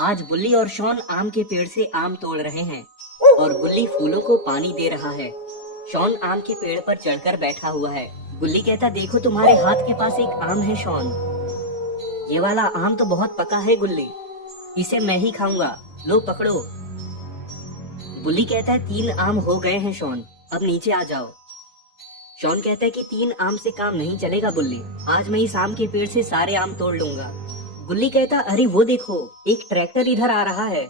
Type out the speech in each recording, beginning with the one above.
आज बुल्ली और शॉन आम के पेड़ से आम तोड़ रहे हैं और बुल्ली फूलों को पानी दे रहा है। शॉन आम के पेड़ पर चढ़कर बैठा हुआ है। बुल्ली कहता, देखो तुम्हारे हाथ के पास एक आम है शॉन। ये वाला आम तो बहुत पका है गुल्ली, इसे मैं ही खाऊंगा, लो पकड़ो। बुल्ली कहता है, 3 आम हो गए हैं शॉन, अब नीचे आ जाओ। शॉन कहता है कि 3 आम से काम नहीं चलेगा बुल्ली, आज मैं इस आम के पेड़ से सारे आम तोड़ लूंगा। बुल्ली कहता, अरे वो देखो, एक ट्रैक्टर इधर आ रहा है।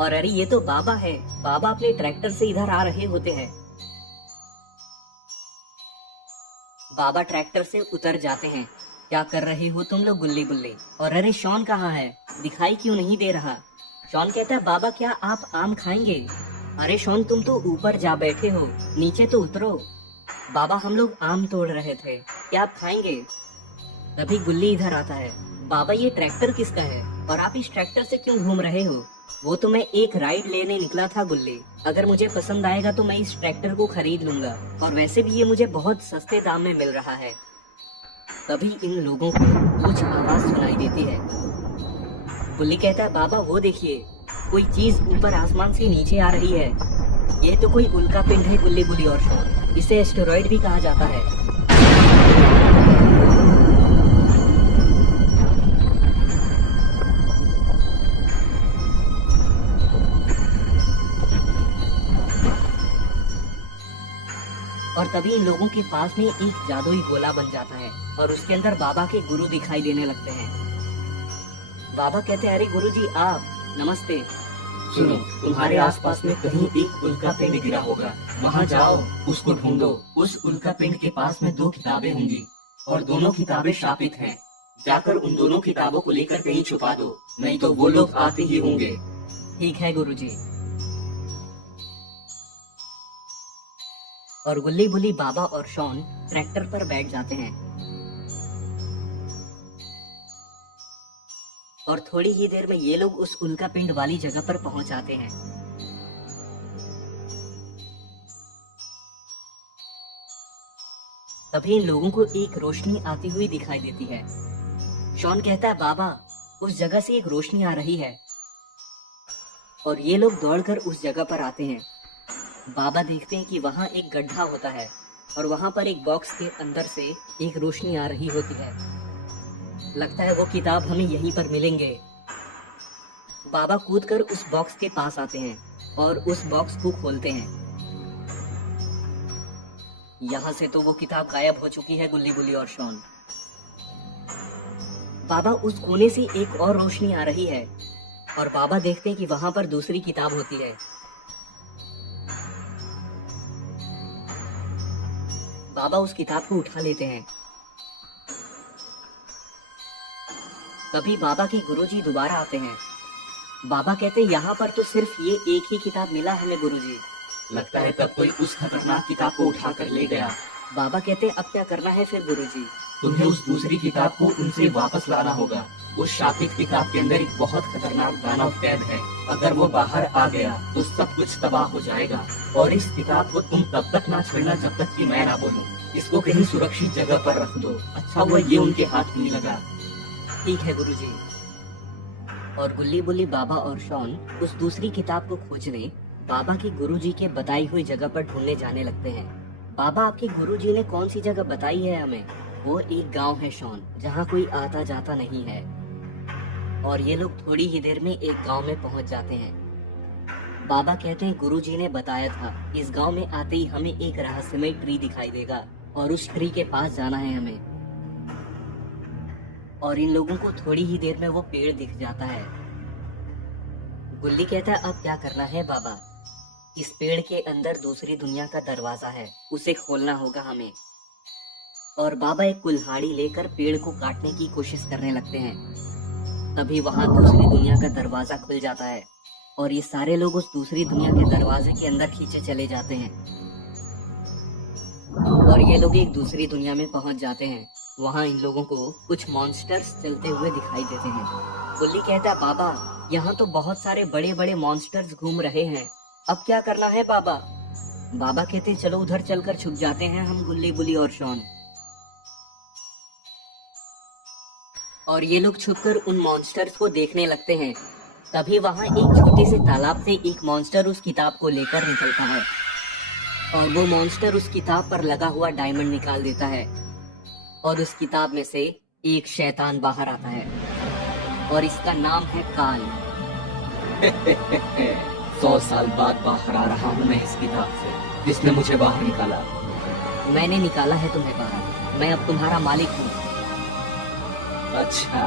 और अरे ये तो बाबा है, बाबा अपने ट्रैक्टर से इधर आ रहे होते हैं। बाबा ट्रैक्टर से उतर जाते हैं। क्या कर रहे हो तुम लोग गुल्ली गुल्ली? और अरे शॉन कहाँ है, दिखाई क्यों नहीं दे रहा? शॉन कहता है, बाबा क्या आप आम खाएंगे? अरे शॉन तुम तो ऊपर जा बैठे हो, नीचे तो उतरो। बाबा हम लोग आम तोड़ रहे थे, क्या आप खाएंगे? तभी गुल्ली इधर आता है। बाबा ये ट्रैक्टर किसका है और आप इस ट्रैक्टर से क्यों घूम रहे हो? वो तो मैं एक राइड लेने निकला था गुल्ली, अगर मुझे पसंद आएगा तो मैं इस ट्रैक्टर को खरीद लूंगा, और वैसे भी ये मुझे बहुत सस्ते दाम में मिल रहा है। तभी इन लोगों को कुछ आवाज सुनाई देती है। गुल्ली कहता है, बाबा वो देखिए, कोई चीज ऊपर आसमान से नीचे आ रही है। ये तो कोई उल्का पिंड है गुल्ली गुल्ली और शॉन, इसे एस्टेरॉइड भी कहा जाता है। और तभी इन लोगों के पास में एक जादुई गोला बन जाता है और उसके अंदर बाबा के गुरु दिखाई देने लगते हैं। बाबा कहते हैं, अरे गुरुजी आप, नमस्ते। सुनो, तुम्हारे आसपास में कहीं एक उल्का पिंड गिरा होगा, वहाँ जाओ, उसको ढूंढो। उस उल्का पिंड के पास में 2 किताबें होंगी और दोनों किताबें शापित हैं। जाकर उन दोनों किताबों को लेकर कहीं छुपा दो, नहीं तो वो लोग आते ही होंगे। ठीक है गुरुजी। और गुल्ली बुल्ली, बाबा और शॉन ट्रैक्टर पर बैठ जाते हैं और थोड़ी ही देर में ये लोग उस उल्का पिंड वाली जगह पर पहुंच जाते हैं। तभी इन लोगों को एक रोशनी आती हुई दिखाई देती है। शॉन कहता है, बाबा उस जगह से एक रोशनी आ रही है, और ये लोग दौड़कर उस जगह पर आते हैं। बाबा देखते हैं कि वहाँ एक गड्ढा होता है और वहाँ पर एक बॉक्स के अंदर से एक रोशनी आ रही होती है। लगता है वो किताब हमें यहीं पर मिलेंगे। बाबा कूदकर उस बॉक्स के पास आते हैं और उस बॉक्स को खोलते हैं। यहाँ से तो वो किताब गायब हो चुकी है गुल्ली गुल्ली और शॉन। बाबा उस कोने से एक और रोशनी आ रही है और बाबा देखते हैं कि वहाँ पर दूसरी किताब होती है। बाबा उस किताब को उठा लेते हैं। तभी बाबा के गुरुजी दोबारा आते हैं। बाबा कहते हैं, यहाँ पर तो सिर्फ ये एक ही किताब मिला हमें गुरुजी। लगता है तब कोई उस खतरनाक किताब को उठा कर ले गया। बाबा कहते हैं, अब क्या करना है फिर गुरुजी? तुम्हें उस दूसरी किताब को उनसे वापस लाना होगा। उस शापित किताब के अंदर एक बहुत खतरनाक दानव कैद है, अगर वो बाहर आ गया तो सब कुछ तबाह हो जाएगा। और इस किताब को तुम तब तक ना छेड़ना जब तक कि मैं ना बोलूं। इसको कहीं सुरक्षित जगह पर रख दो। अच्छा हुआ ये उनके हाथ नहीं लगा। ठीक है गुरुजी। और गुल्ली बुल्ली, बाबा और शॉन उस दूसरी किताब को खोजने बाबा के गुरुजी के बताई हुई जगह पर ढूंढने जाने लगते हैं। बाबा, आपके गुरुजी ने कौन सी जगह बताई है हमें? वो एक गांव है शॉन, जहाँ कोई आता जाता नहीं है। और ये लोग थोड़ी ही देर में एक गांव में पहुंच जाते हैं। बाबा कहते हैं, गुरुजी ने बताया था इस गांव में आते ही हमें एक रहस्यमय ट्री दिखाई देगा और उस ट्री के पास जाना है हमें। और इन लोगों को थोड़ी ही देर में वो पेड़ दिख जाता है। गुल्ली कहता है, अब क्या करना है बाबा? इस पेड़ के अंदर दूसरी दुनिया का दरवाजा है, उसे खोलना होगा हमें। और बाबा एक कुल्हाड़ी लेकर पेड़ को काटने की कोशिश करने लगते हैं। तभी वहां दूसरी दुनिया का दरवाजा खुल जाता है और ये सारे लोग उस दूसरी दुनिया के दरवाजे के अंदर खींचे चले जाते हैं। और ये लोग एक दूसरी दुनिया में पहुंच जाते हैं। वहां इन लोगों को कुछ मॉन्स्टर्स चलते हुए दिखाई देते हैं। गुल्ली कहता है, बाबा यहाँ तो बहुत सारे बड़े बड़े मॉन्स्टर्स घूम रहे हैं, अब क्या करना है बाबा? बाबा कहते हैं, चलो उधर चलकर छुप जाते हैं हम गुल्ली बुल्ली और शॉन। और ये लोग छुपकर उन मॉन्स्टर्स को देखने लगते हैं। तभी वहाँ एक छोटे से तालाब से एक मॉन्स्टर उस किताब को लेकर निकलता है और वो मॉन्स्टर उस किताब पर लगा हुआ डायमंड निकाल देता है और उस किताब में से एक शैतान बाहर आता है और इसका नाम है काल। 100 साल बाद बाहर आ रहा हूँ मैं इस किताब से, जिसने मुझे बाहर निकाला। मैंने निकाला है तुम्हें बाहर, मैं अब तुम्हारा मालिक हूँ। अच्छा,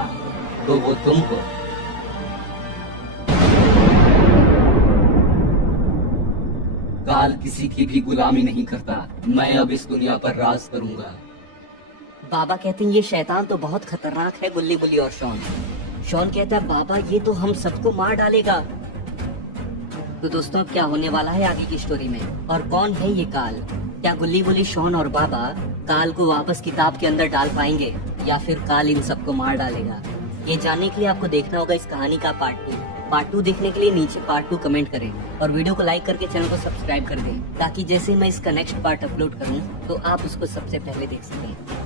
तो वो तुम हो। काल किसी की भी गुलामी नहीं करता। मैं अब इस दुनिया पर राज करूंगा। बाबा कहते हैं ये शैतान तो बहुत खतरनाक है गुल्ली बुल्ली और शॉन। शॉन कहता है बाबा ये तो हम सबको मार डालेगा। तो दोस्तों अब क्या होने वाला है आगे की स्टोरी में, और कौन है ये काल? क्या गुल्ली बुल्ली, शॉन और बाबा काल को वापस किताब के अंदर डाल पाएंगे या फिर काल इन सबको मार डालेगा? ये जानने के लिए आपको देखना होगा इस कहानी का पार्ट 2 देखने के लिए नीचे पार्ट 2 कमेंट करें और वीडियो को लाइक करके चैनल को सब्सक्राइब कर दें, ताकि जैसे मैं इसका नेक्स्ट पार्ट अपलोड करूं तो आप उसको सबसे पहले देख सकें।